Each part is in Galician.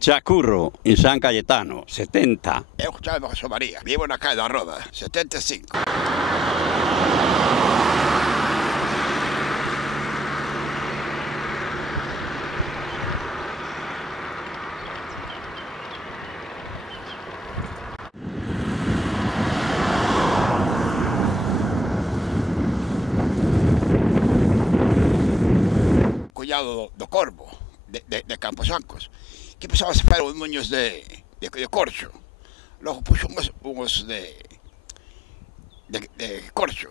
Chacurro, en San Cayetano, 70. Eu chamo José María, vivo na calle da Roda, 75. Cuñado do Corvo, de Camposancos, que empezaba a fazer os moños de corcho. Logo puxo uns de corcho.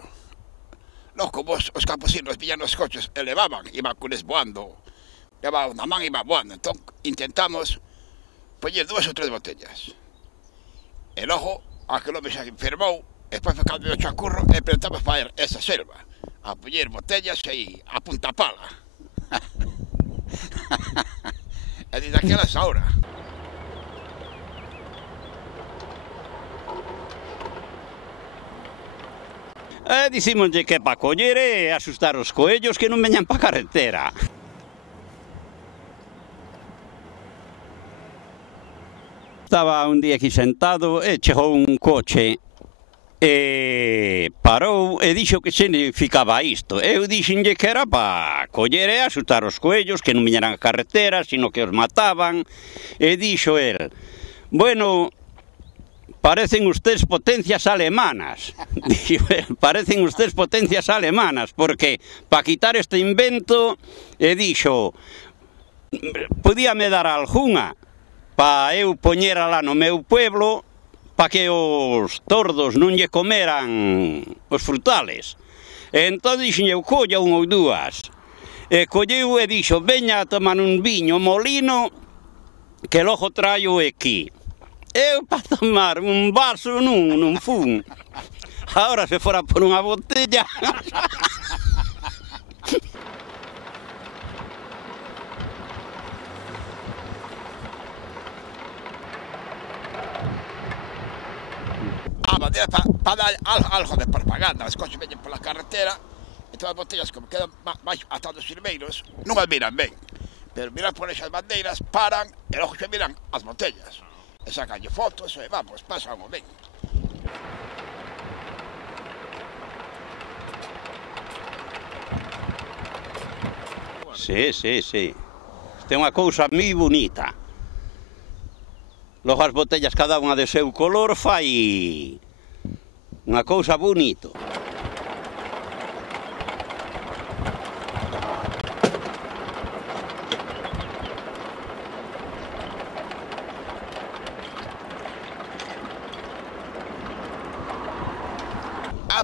Logo, como os campesinos pillan os coches e levaban, iban cules voando, levaban na man e iban voando. Entón, intentamos poñer 2 ou 3 botellas. E logo, aquel home se enfermou, e depois foi cando o Chacurro, e intentamos fazer esa selva, a poñer botellas e a punta pala. E desde aquelas ahora. Dicímoslle que pa coller e asustar os coellos que non veñan pa carretera. Estaba un día aquí sentado e chegou un coche e parou e dixo que significaba isto. Eu dixenlle que era pa coller e asustar os coellos, que non viñeran a carretera, sino que os mataban. E dixo el, bueno, parecen ustedes potencias alemanas. Dixo el, parecen ustedes potencias alemanas, porque pa quitar este invento, e dixo, podíame dar algunha pa eu poñera lá no meu pueblo, pa que os tordos non lle comeran os frutales. E entón dixen eu, colla un ou dúas. E colleu e dixo, veña a tomar un viño molino, que logo traio aquí. Eu pa tomar un vaso non fun. Agora se fora por unha botella. A bandeira para dar algo de propaganda. Os coches veñen pola carretera e todas as botellas, como quedan máis atados os silveiros, non as miran ben. Pero miran por esas bandeiras, paran e logo se miran as botellas. E sacanlle fotos e vamos, pasan o ben. Sí. Isto é unha cousa moi bonita. Logo as botellas cada unha de seu color fai unha cousa bonito.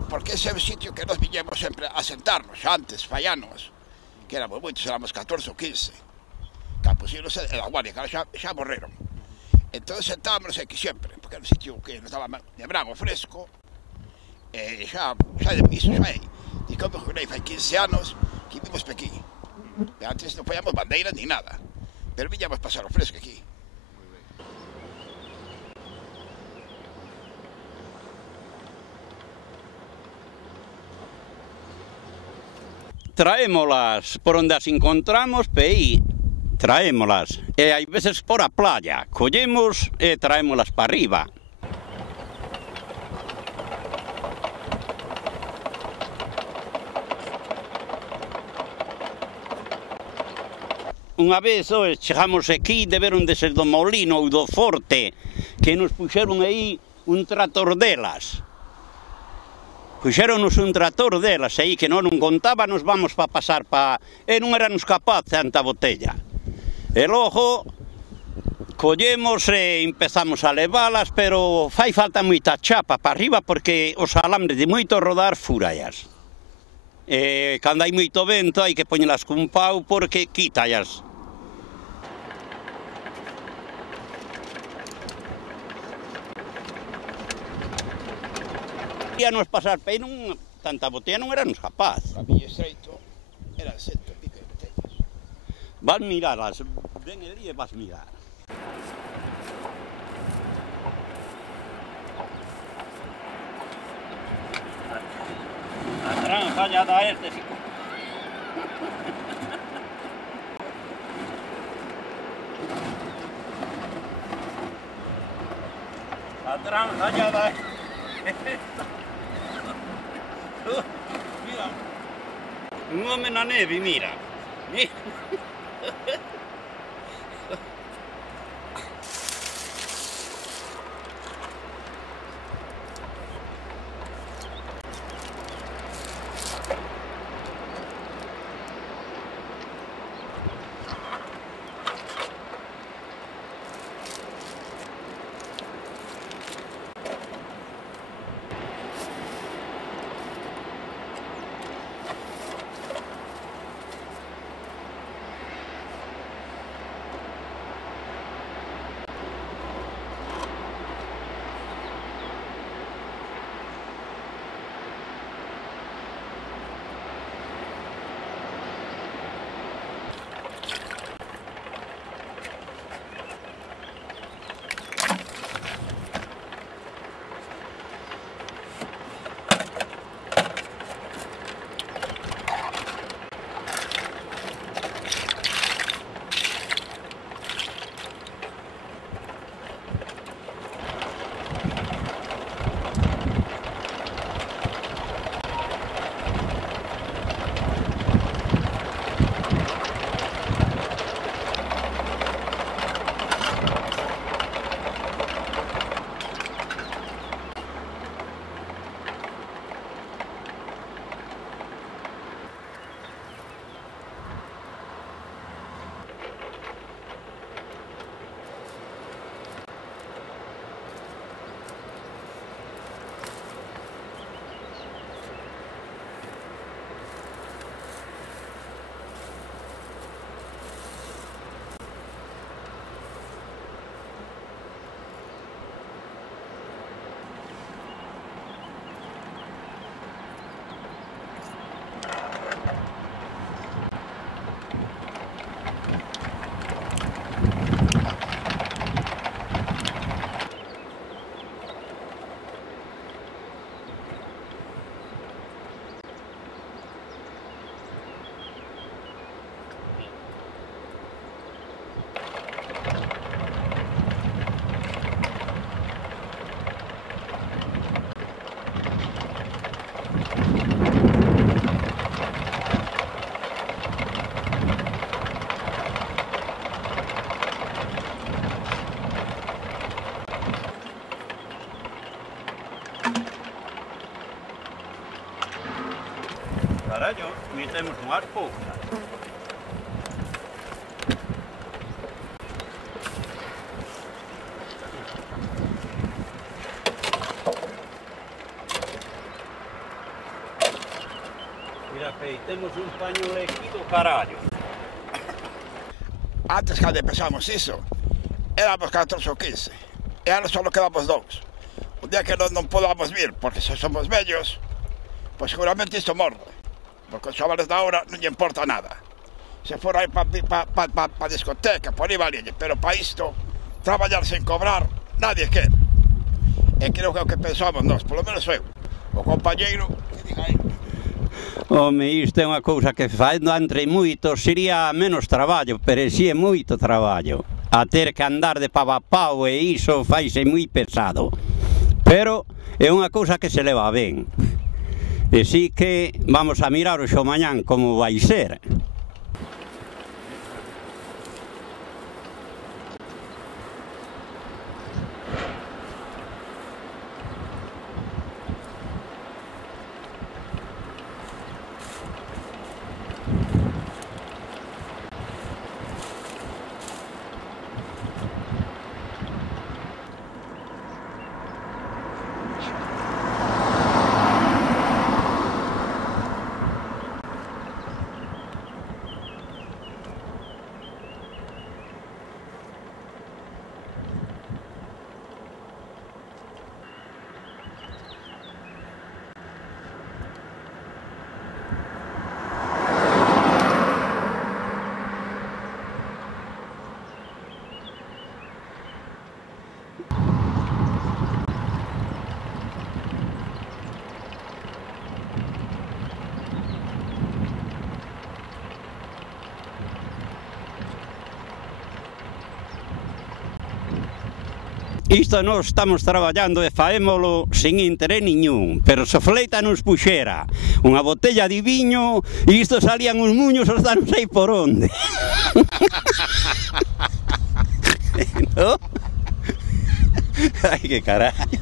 Porque ese é o sitio que nos viñemos sempre a sentarnos, antes, fai anos, que éramos moitos, éramos 14 ou 15. Campesinos e da Guardia, que xa morreron. Entón sentámonos aquí sempre, porque era un sitio que nos daba de branco fresco, e xa de piso, xa aí. E como que fai 15 anos que vimos pe aquí. E antes non poñamos bandeiras ni nada, pero viñamos pasar o fresco aquí. Traémolas por onde as encontramos, peí, traémolas. E hai veces por a playa, collemos e traémolas para arriba. Unha vez chegamos aquí, deberon de ser do Molino ou do Forte, que nos puxeron aí un trator delas. Puxéronos un trator delas aí que non contaba, nos vamos para pasar pa... E non éramos capaz tanta botella. E logo collemos e empezamos a leválas, pero fai falta moita chapa para arriba porque os alambres de moito rodar furallas. E cando hai moito vento hai que poñelas cun pau porque quítallas. Íanos pasar pe non tanta botella non éramos capaz. O camiño estreito eran 100 e pico de botellas. Vas mirarlas, ven el e vas mirar. A granja ya da este, sí. A tranza ya da. Mira. Un home na neve, mira. Carallo, metemos un arco. Mira, temos un paño aquí do carallo. Antes, cando empezamos iso, éramos 14 ou 15. E ahora só quedamos 2. Un día que non podamos vir, porque se somos vellos, pois seguramente isto morre. Porque os chavales da hora non lle importa nada. Se for aí pa discoteca, por aí valille, pero pa isto, traballar sen cobrar, nadie quere. E creo que é o que pensamos nós, polo menos eu. O compañeiro, que diga aí. Home, isto é unha cousa que faendo entre moitos sería menos traballo, pero si é moito traballo. A ter que andar de pau a pau e iso faise moi pesado. Pero é unha cousa que se leva ben. E si que vamos a mirar o xo mañán como vai ser. Isto nós estamos traballando e faémolo sin interés niñún, pero se Fleita nos puxera unha botella de viño e isto salían uns muños hasta non sei por onde. ¿No? Ay, que carallo.